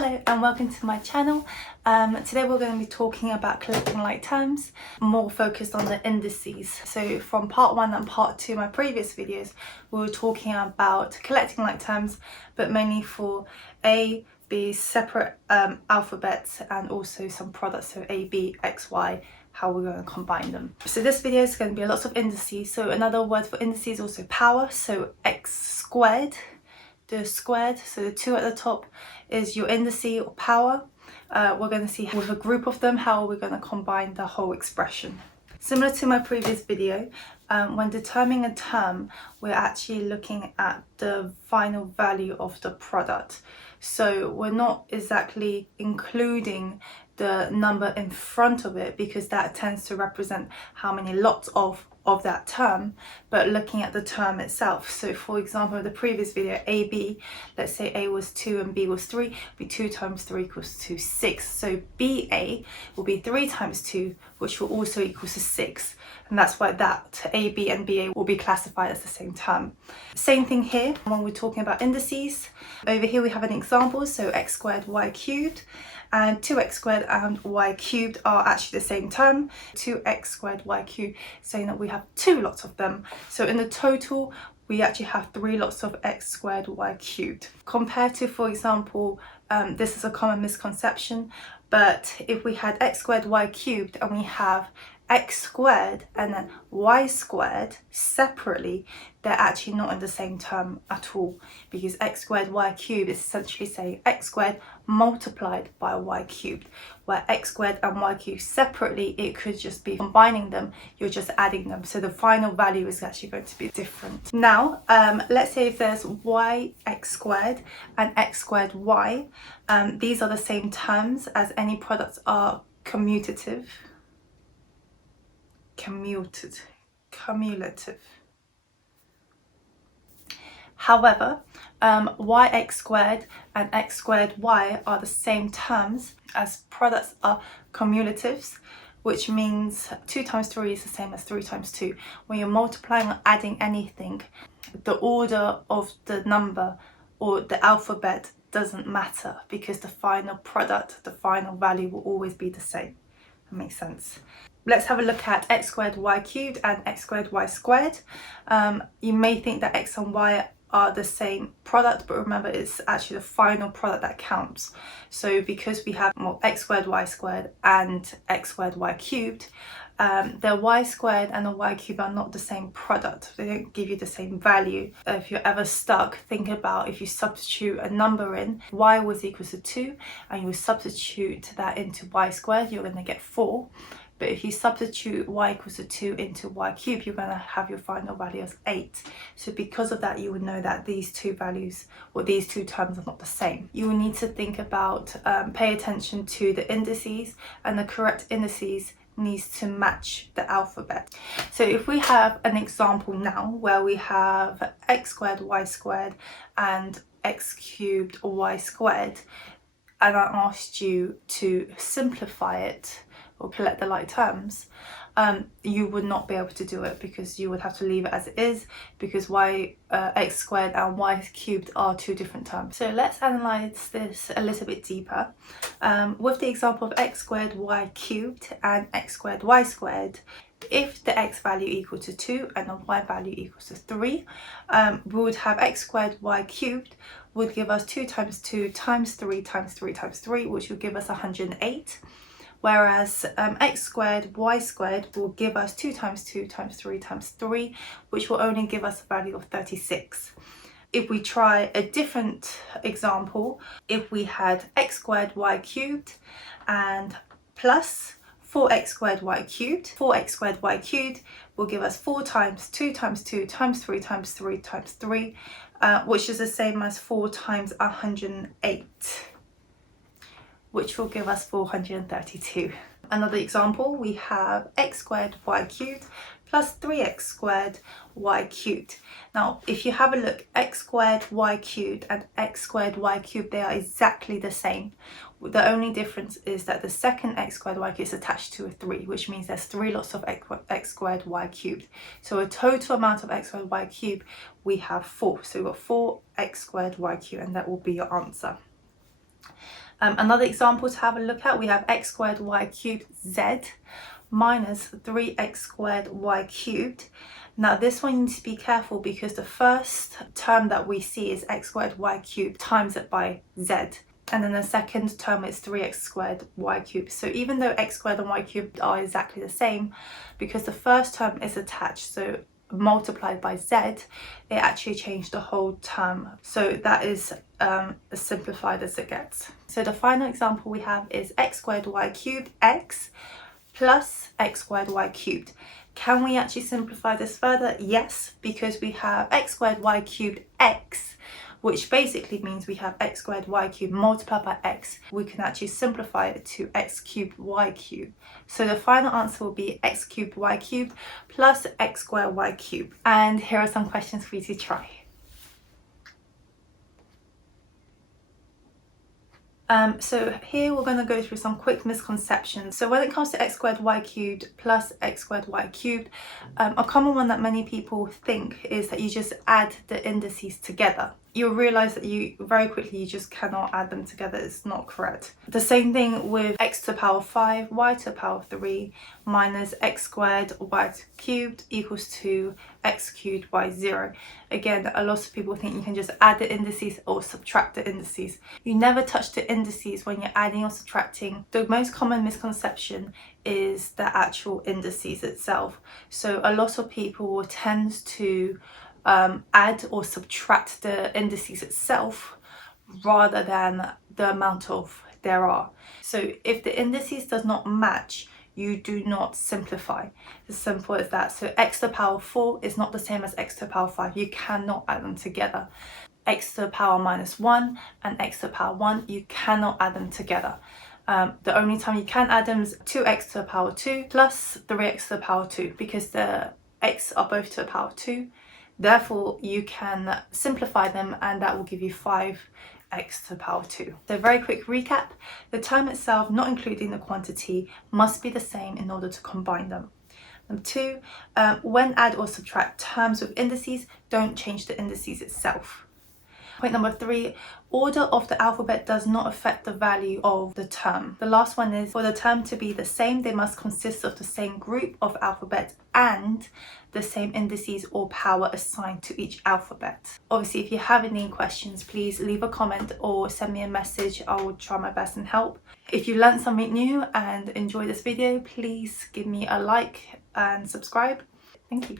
Hello and welcome to my channel. Today we're going to be talking about collecting like terms, more focused on the indices. So from part 1 and part 2 of my previous videos, we were talking about collecting like terms, but mainly for A, B, separate alphabets, and also some products, so A, B, X, Y, how we're going to combine them. So this video is going to be lots of indices. So another word for indices is also power, so X squared. The squared, so the 2 at the top is your indice or power. We're going to see with a group of them how we're going to combine the whole expression. Similar to my previous video, when determining a term, we're actually looking at the final value of the product. So we're not exactly including the number in front of it because that tends to represent how many lots of that term, but looking at the term itself. So for example, the previous video, AB, let's say A was 2 and B was 3, be 2 times 3 equals to 6. So BA will be 3 times 2, which will also equal to 6. And that's why that AB and BA will be classified as the same term. Same thing here when we're talking about indices. Over here we have an example, so x squared y cubed. And 2x squared and y cubed are actually the same term. 2x squared y cubed, saying that we have 2 lots of them. So in the total, we actually have 3 lots of x squared y cubed. Compared to, for example, this is a common misconception, but if we had x squared y cubed and we have x squared and then y squared separately, they're actually not in the same term at all, because x squared y cubed is essentially saying x squared multiplied by y cubed, where x squared and y cubed separately, it could just be combining them, you're just adding them, so the final value is actually going to be different. Now let's say if there's y x squared and x squared y, these are the same terms, as any products are cumulative. However, yx squared and x squared y are the same terms, as products are cumulatives, which means 2 times 3 is the same as 3 times 2. When you're multiplying or adding anything, the order of the number or the alphabet doesn't matter, because the final product, the final value will always be the same. That makes sense. Let's have a look at x squared y cubed and x squared y squared. You may think that x and y are the same product, but remember, it's actually the final product that counts. So because we have x squared y squared and x squared y cubed, the y squared and the y cubed are not the same product. They don't give you the same value. If you're ever stuck, think about if you substitute a number in, y was equal to 2, and you substitute that into y squared, you're going to get 4. But if you substitute y equals to 2 into y cubed, you're going to have your final value as 8. So because of that, you would know that these two values, or these two terms, are not the same. You will need to think about, pay attention to the indices, and the correct indices needs to match the alphabet. So if we have an example now where we have x squared y squared and x cubed y squared, and I asked you to simplify it or collect the like terms, you would not be able to do it, because you would have to leave it as it is, because x squared and y cubed are 2 different terms. So let's analyze this a little bit deeper. With the example of x squared y cubed and x squared y squared, if the x value equals to 2 and the y value equals to 3, we would have x squared y cubed would give us 2 times 2 times 3 times 3 times 3, which would give us 108. Whereas x squared y squared will give us 2 times 2 times 3 times 3, which will only give us a value of 36. If we try a different example, if we had x squared y cubed and plus 4x squared y cubed, 4x squared y cubed will give us 4 times 2 times 2 times 3 times 3 times 3, which is the same as 4 times 108. Which will give us 432. Another example, we have x squared y cubed plus 3x squared y cubed. Now, if you have a look, x squared y cubed and x squared y cubed, they are exactly the same. The only difference is that the second x squared y cubed is attached to a 3, which means there's 3 lots of x squared y cubed. So a total amount of x squared y cubed, we have 4. So we've got 4x squared y cubed, and that will be your answer. Another example to have a look at, we have x squared y cubed z minus 3x squared y cubed. Now this one you need to be careful because the first term that we see is x squared y cubed times it by z. And then the second term is 3x squared y cubed. So even though x squared and y cubed are exactly the same, because the first term is attached, so multiplied by z, it actually changed the whole term. So that is as simplified as it gets. So the final example we have is x squared y cubed x plus x squared y cubed. Can we actually simplify this further? Yes, because we have x squared y cubed x, which basically means we have x squared y cubed multiplied by x. We can actually simplify it to x cubed y cubed. So the final answer will be x cubed y cubed plus x squared y cubed. And here are some questions for you to try. So here we're going to go through some quick misconceptions. So when it comes to x squared y cubed plus x squared y cubed, a common one that many people think is that you just add the indices together. You'll realize that you just cannot add them together. It's not correct. The same thing with x to the power 5, y to the power 3 minus x squared y cubed equals to x cubed y 0. Again, a lot of people think you can just add the indices or subtract the indices. You never touch the indices when you're adding or subtracting. The most common misconception is the actual indices itself. So a lot of people will tend to add or subtract the indices itself rather than the amount of there are. So if the indices does not match, you do not simplify. As simple as that. So x to the power 4 is not the same as x to the power 5. You cannot add them together. X to the power minus 1 and x to the power 1, you cannot add them together. The only time you can add them is 2x to the power 2 plus 3x to the power 2, because the x are both to the power 2. Therefore, you can simplify them and that will give you 5x to the power 2. So very quick recap, the term itself, not including the quantity, must be the same in order to combine them. Number 2, when add or subtract terms with indices, don't change the indices itself. Point number 3, order of the alphabet does not affect the value of the term. The last one is, for the term to be the same, they must consist of the same group of alphabets and the same indices or power assigned to each alphabet. Obviously, if you have any questions, please leave a comment or send me a message. I will try my best and help. If you learned something new and enjoyed this video, please give me a like and subscribe. Thank you.